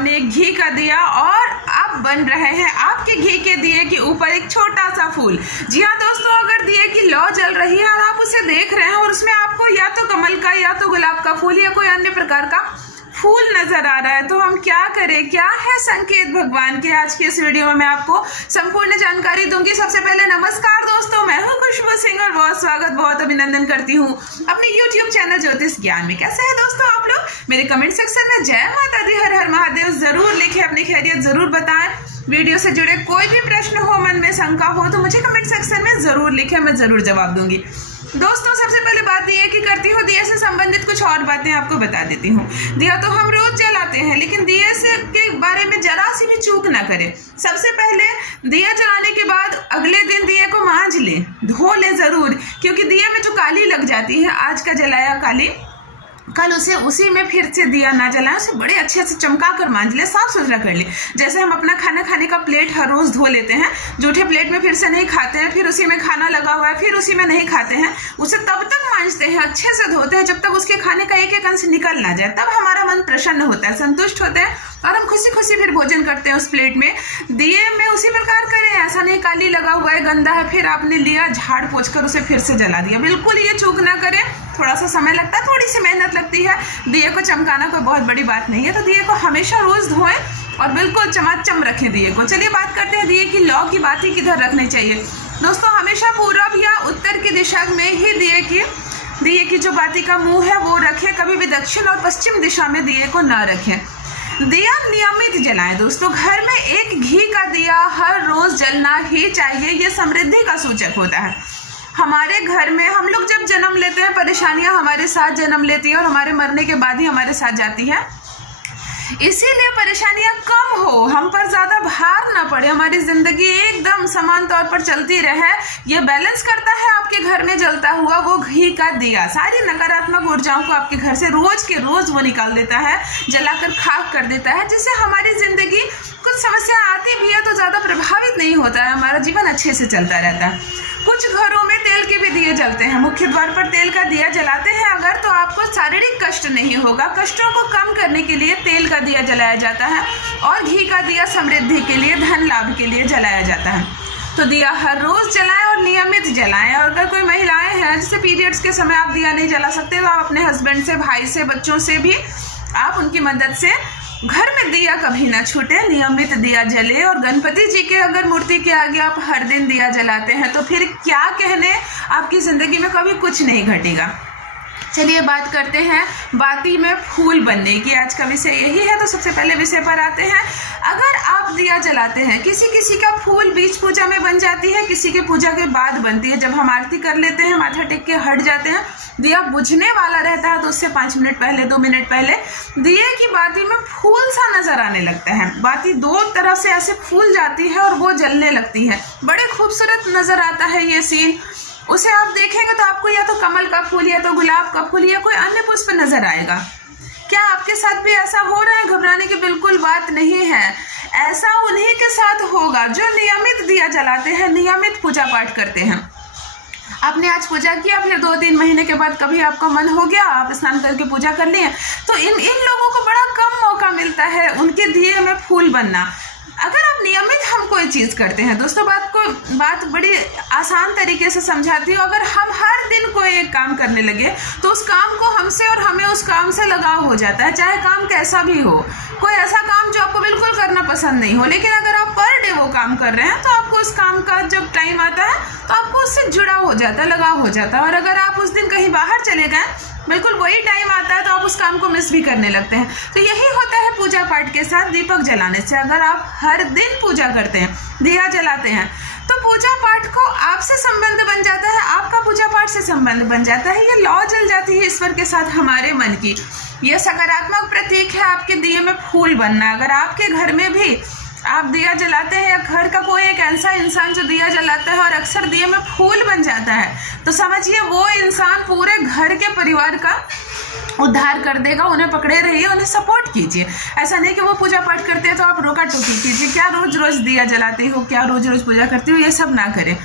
सामने एक घी का दिया और अब बन रहे हैं आपके घी के दिए के ऊपर एक छोटा सा फूल। जी हाँ दोस्तों, अगर दिए की लौ जल रही है और आप उसे देख रहे हैं और उसमें आपको या तो कमल का या तो गुलाब का फूल या कोई अन्य प्रकार का फूल नजर आ रहा है, तो हम क्या करें, क्या है संकेत भगवान के। आज की इस वीडियो में मैं आपको संपूर्ण जानकारी दूंगी। सबसे पहले नमस्कार दोस्तों, मैं हूं खुशबू सिंह और बहुत स्वागत, बहुत अभिनंदन करती हूं अपने YouTube चैनल ज्योतिष ज्ञान में। कैसे है दोस्तों आप लोग? मेरे कमेंट सेक्शन में जय माता दी, हर हर महादेव जरूर लिखे, अपनी खैरियत जरूर बताएं। वीडियो से जुड़े कोई भी प्रश्न हो, मन में शंका हो तो मुझे कमेंट सेक्शन में जरूर लिखे, मैं जरूर जवाब दूंगी। दोस्तों सबसे पहले बात यह कि करती हूँ दिए से संबंधित कुछ और बातें आपको बता देती हूँ। दिया तो हम रोज जलाते हैं, लेकिन दिए से के बारे में जरा सी भी चूक ना करें। सबसे पहले दिया जलाने के बाद अगले दिन दिए को मांज ले, धो ले जरूर, क्योंकि दिए में जो काली लग जाती है, आज का जलाया काली कल उसे उसी में फिर से दिया ना जलाएं, उसे बड़े अच्छे से चमका कर मांज ले, साफ सुथरा कर ले। जैसे हम अपना खाना खाने का प्लेट हर रोज धो लेते हैं, जूठे प्लेट में फिर से नहीं खाते हैं, फिर उसी में खाना लगा हुआ है फिर उसी में नहीं खाते हैं, उसे तब तक मांजते हैं, अच्छे से धोते हैं जब तक उसके खाने का एक एक अंश निकल ना जाए। तब हमारा मन प्रसन्न होता है, संतुष्ट होता है और हम खुशी खुशी फिर भोजन करते हैं उस प्लेट में। दिए में उसी प्रकार करें, ऐसा नहीं काली लगा हुआ है, गंदा है, फिर आपने लिया झाड़ पोंछ कर उसे फिर से जला दिया। बिल्कुल ये चूक ना करें। थोड़ा सा समय लगता है, थोड़ी सी मेहनत लगती है, दिए को चमकाना कोई बहुत बड़ी बात नहीं है, तो दिए को हमेशा रोज धोएं और बिल्कुल चमाचम रखें दिए को। चलिए बात करते हैं दिए की लौ की बात ही किधर रखनी चाहिए। दोस्तों हमेशा पूरब या उत्तर की दिशा में ही दिए की जो बाती का मुंह है वो रखें, कभी भी दक्षिण और पश्चिम दिशा में दिए को न रखें। दिया नियमित जलाएं दोस्तों, घर में एक घी का दिया हर रोज जलना ही चाहिए, ये समृद्धि का सूचक होता है। हमारे घर में हम लोग जब जन्म लेते हैं, परेशानियां हमारे साथ जन्म लेती है और हमारे मरने के बाद ही हमारे साथ जाती है। इसीलिए परेशानियां कम हो, हम पर ज्यादा भार ना पड़े, हमारी जिंदगी एकदम समान तौर पर चलती रहे, ये बैलेंस करता है आपके घर में जलता हुआ वो घी का दिया। सारी नकारात्मक ऊर्जाओं को आपके घर से रोज के रोज वो निकाल देता है, जलाकर खाक कर देता है, जिससे हमारी जिंदगी कुछ समस्या आती भी है तो ज्यादा प्रभावित नहीं होता है, हमारा जीवन अच्छे से चलता रहता है। कुछ घरों में तेल के भी दिए जलते हैं, मुख्य द्वार पर तेल का दिया जलाते हैं अगर, तो आपको शारीरिक कष्ट नहीं होगा। कष्टों को कम करने के लिए तेल का दिया जलाया जाता है और घी का दिया समृद्धि के लिए, धन लाभ के लिए जलाया जाता है। तो दिया हर रोज जलाएं और नियमित जलाएं। और अगर कोई महिलाएं हैं जैसे पीरियड्स के समय आप दिया नहीं जला सकते, तो आप अपने हस्बैंड से, भाई से, बच्चों से भी आप उनकी मदद से घर में दिया कभी ना छूटे, नियमित दिया जले। और गणपति जी के अगर मूर्ति के आगे आप हर दिन दिया जलाते हैं तो फिर क्या कहने, आपकी जिंदगी में कभी कुछ नहीं घटेगा। चलिए बात करते हैं बाती में फूल बनने की, आज का विषय यही है। तो सबसे पहले विषय पर आते हैं। अगर आप दिया जलाते हैं, किसी का फूल बीच पूजा में बन जाती है, किसी के पूजा के बाद बनती है, जब हम आरती कर लेते हैं, माथा टेक के हट जाते हैं, दिया बुझने वाला रहता है तो उससे 5 मिनट पहले, 2 मिनट पहले दिए की बाती में फूल सा नजर आने लगता है। बाती दो तरफ से ऐसे फूल जाती है और वो जलने लगती है, बड़े खूबसूरत नजर आता है ये सीन। उसे आप देखेंगे तो आपको या तो कमल का फूल या तो गुलाब का फूल या कोई अन्य पुष्प नजर आएगा। क्या आपके साथ भी ऐसा हो रहा है? घबराने की बिल्कुल बात नहीं है, ऐसा उन्हीं के साथ होगा जो नियमित दिया जलाते हैं, नियमित पूजा पाठ करते हैं। आपने आज पूजा किया, फिर 2-3 महीने के बाद कभी आपका मन हो गया, आप स्नान करके पूजा कर लिए, तो इन लोगों को बड़ा कम मौका मिलता है उनके दिए में फूल बनना। अगर आप नियमित हम कोई चीज करते हैं दोस्तों, बात बड़ी आसान तरीके से समझाती हूँ। अगर हम हर दिन कोई एक काम करने लगे तो उस काम को हमसे और हमें उस काम से लगाव हो जाता है, चाहे काम कैसा भी हो। कोई ऐसा काम जो आपको बिल्कुल करना पसंद नहीं हो, लेकिन अगर आप पर डे वो काम कर रहे हैं तो आपको उस काम का जब टाइम आता है तो आपको उससे जुड़ा हो जाता है, लगाव हो जाता है। और अगर आप उस दिन कहीं बाहर चले गए, बिल्कुल वही टाइम आता है तो आप उस काम को मिस भी करने लगते हैं। तो यही होता है पूजा पाठ के साथ दीपक जलाने से। अगर आप हर दिन पूजा करते हैं, दिया जलाते हैं, तो पूजा पाठ को आपसे संबंध बन जाता है, आपका पूजा पाठ से संबंध बन जाता है, ये लौ जल जाती है ईश्वर के साथ हमारे मन की। यह सकारात्मक प्रतीक है आपके दिए में फूल बनना। अगर आपके घर में भी आप दिया जलाते हैं या घर का कोई एक ऐसा इंसान जो दिया जलाता है और अक्सर दिए में फूल बन जाता है, तो समझिए वो इंसान पूरे घर के परिवार का उद्धार कर देगा। उन्हें पकड़े रहिए, उन्हें सपोर्ट कीजिए। ऐसा नहीं कि वो पूजा पाठ करते हैं तो आप रोका टोकी कीजिए, क्या रोज रोज दिया जलाते हो, क्या रोज रोज पूजा करते हो, ये सब ना करें।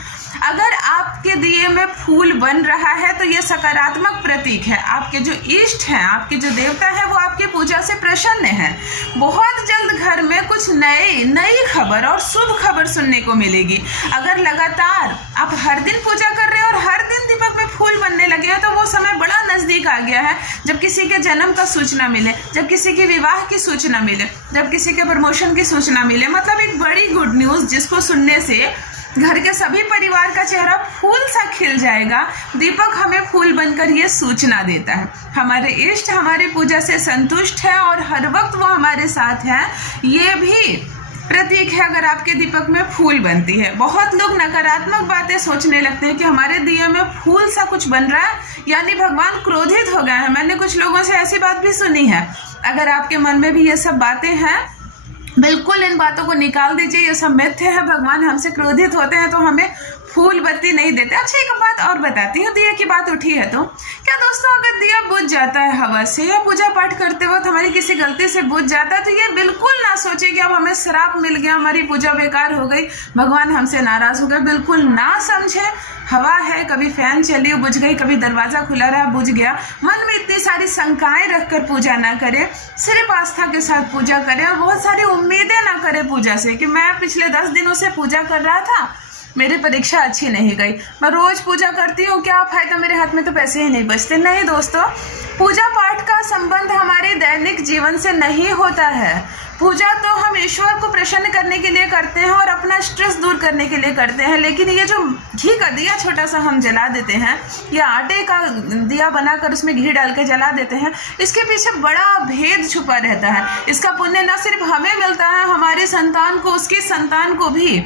अगर आपके दिए में फूल बन रहा है तो ये सकारात्मक प्रतीक है। आपके जो इष्ट हैं, आपके जो देवता है, वो आपकी पूजा से प्रसन्न हैं। बहुत जल्द घर में कुछ नई खबर और शुभ खबर सुनने को मिलेगी। अगर लगातार आप हर दिन पूजा कर रहे हैं और हर दिन दीपक में फूल बनने लगे हैं तो वो समय बड़ा नज़दीक आ गया है जब किसी के जन्म का सूचना मिले, जब किसी के विवाह की सूचना मिले, जब किसी के प्रमोशन की सूचना मिले। मतलब एक बड़ी गुड न्यूज़ जिसको सुनने से घर के सभी परिवार का चेहरा फूल सा खिल जाएगा। दीपक हमें फूल बनकर ये सूचना देता है। हमारे इष्ट हमारी पूजा से संतुष्ट है और हर वक्त वो हमारे साथ हैं, ये भी प्रतीक है अगर आपके दीपक में फूल बनती है। बहुत लोग नकारात्मक बातें सोचने लगते हैं कि हमारे दिए में फूल सा कुछ बन रहा है यानी भगवान क्रोधित हो गए हैं। मैंने कुछ लोगों से ऐसी बात भी सुनी है। अगर आपके मन में भी ये सब बातें हैं, बिल्कुल इन बातों को निकाल दीजिए। ये सब मिथ्या है। भगवान हमसे क्रोधित होते हैं तो हमें फूल बत्ती नहीं देते। अच्छा, एक बात और बताती हूँ, दिया की बात उठी है तो क्या दोस्तों, अगर दिया बुझ जाता है हवा से या पूजा पाठ करते वक्त हमारी किसी गलती से बुझ जाता है तो ये बिल्कुल ना सोचे कि अब हमें श्राप मिल गया, हमारी पूजा बेकार हो गई, भगवान हमसे नाराज हो गए। बिल्कुल ना समझे। हवा है, कभी फैन चली बुझ गई, कभी दरवाज़ा खुला रहा बुझ गया। मन में इतनी सारी शंकाएं रखकर पूजा ना करें, सिर्फ आस्था के साथ पूजा करें और बहुत सारी उम्मीदें ना करें पूजा से कि मैं पिछले 10 दिनों से पूजा कर रहा था, मेरी परीक्षा अच्छी नहीं गई, मैं रोज़ पूजा करती हूँ, क्या फ़ायदा, मेरे हाथ में तो पैसे ही नहीं बचते। नहीं दोस्तों, पूजा पाठ का संबंध हमारे दैनिक जीवन से नहीं होता है। पूजा तो हम ईश्वर को प्रसन्न करने के लिए करते हैं और अपना स्ट्रेस दूर करने के लिए करते हैं। लेकिन ये जो घी का दिया छोटा सा हम जला देते हैं या आटे का दिया बनाकर उसमें घी डाल के जला देते हैं, इसके पीछे बड़ा भेद छुपा रहता है। इसका पुण्य न सिर्फ हमें मिलता है, हमारे संतान को, उसकी संतान को भी।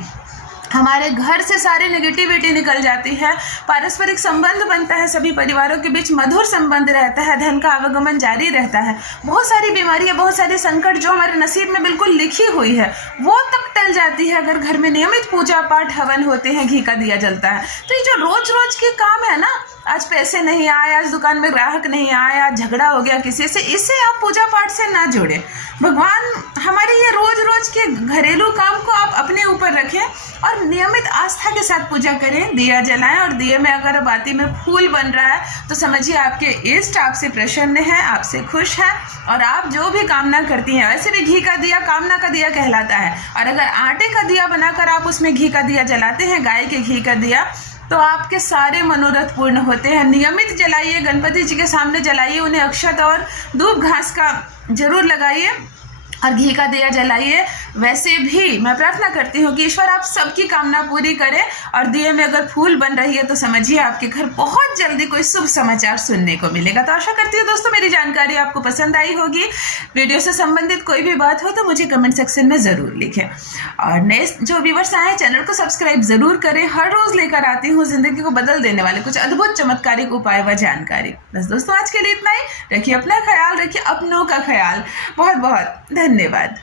हमारे घर से सारी नेगेटिविटी निकल जाती है, पारस्परिक संबंध बनता है, सभी परिवारों के बीच मधुर संबंध रहता है, धन का आवागमन जारी रहता है। बहुत सारी बीमारियां, बहुत सारे संकट जो हमारे नसीब में बिल्कुल लिखी हुई है वो तक टल जाती है अगर घर में नियमित पूजा पाठ हवन होते हैं, घी का दिया जलता है। तो ये जो रोज रोज के काम है ना, आज पैसे नहीं आए, आज दुकान में ग्राहक नहीं आए, आज झगड़ा हो गया किसी से, इसे आप पूजा पाठ से ना जोड़ें। भगवान हमारे ये रोज रोज के घरेलू काम को आप अपने ऊपर रखें और नियमित आस्था के साथ पूजा करें, दिया जलाएं और दिए में अगर बाती में फूल बन रहा है तो समझिए आपके इष्ट आपसे प्रसन्न है, आपसे खुश है और आप जो भी कामना करती हैं। वैसे भी घी का दिया कामना का दिया कहलाता है और अगर आटे का दिया बनाकर आप उसमें घी का दिया जलाते हैं, गाय के घी का दिया, तो आपके सारे मनोरथ पूर्ण होते हैं। नियमित जलाइए, गणपति जी के सामने जलाइए, उन्हें अक्षत और धूप घास का जरूर लगाइए और घी का दिया जलाइए। वैसे भी मैं प्रार्थना करती हूँ कि ईश्वर आप सबकी कामना पूरी करें और दिए में अगर फूल बन रही है तो समझिए आपके घर बहुत जल्दी कोई शुभ समाचार सुनने को मिलेगा। तो आशा करती हूँ दोस्तों मेरी जानकारी आपको पसंद आई होगी। वीडियो से संबंधित कोई भी बात हो तो मुझे कमेंट सेक्शन में ज़रूर लिखें और नए जो व्यूवर्स आए चैनल को सब्सक्राइब ज़रूर करें। हर रोज़ लेकर आती हूँ ज़िंदगी को बदल देने वाले कुछ अद्भुत चमत्कारिक उपाय व जानकारी। बस दोस्तों आज के लिए इतना ही। रखिए अपना ख्याल, रखिए अपनों का ख्याल। बहुत बहुत धन्यवाद।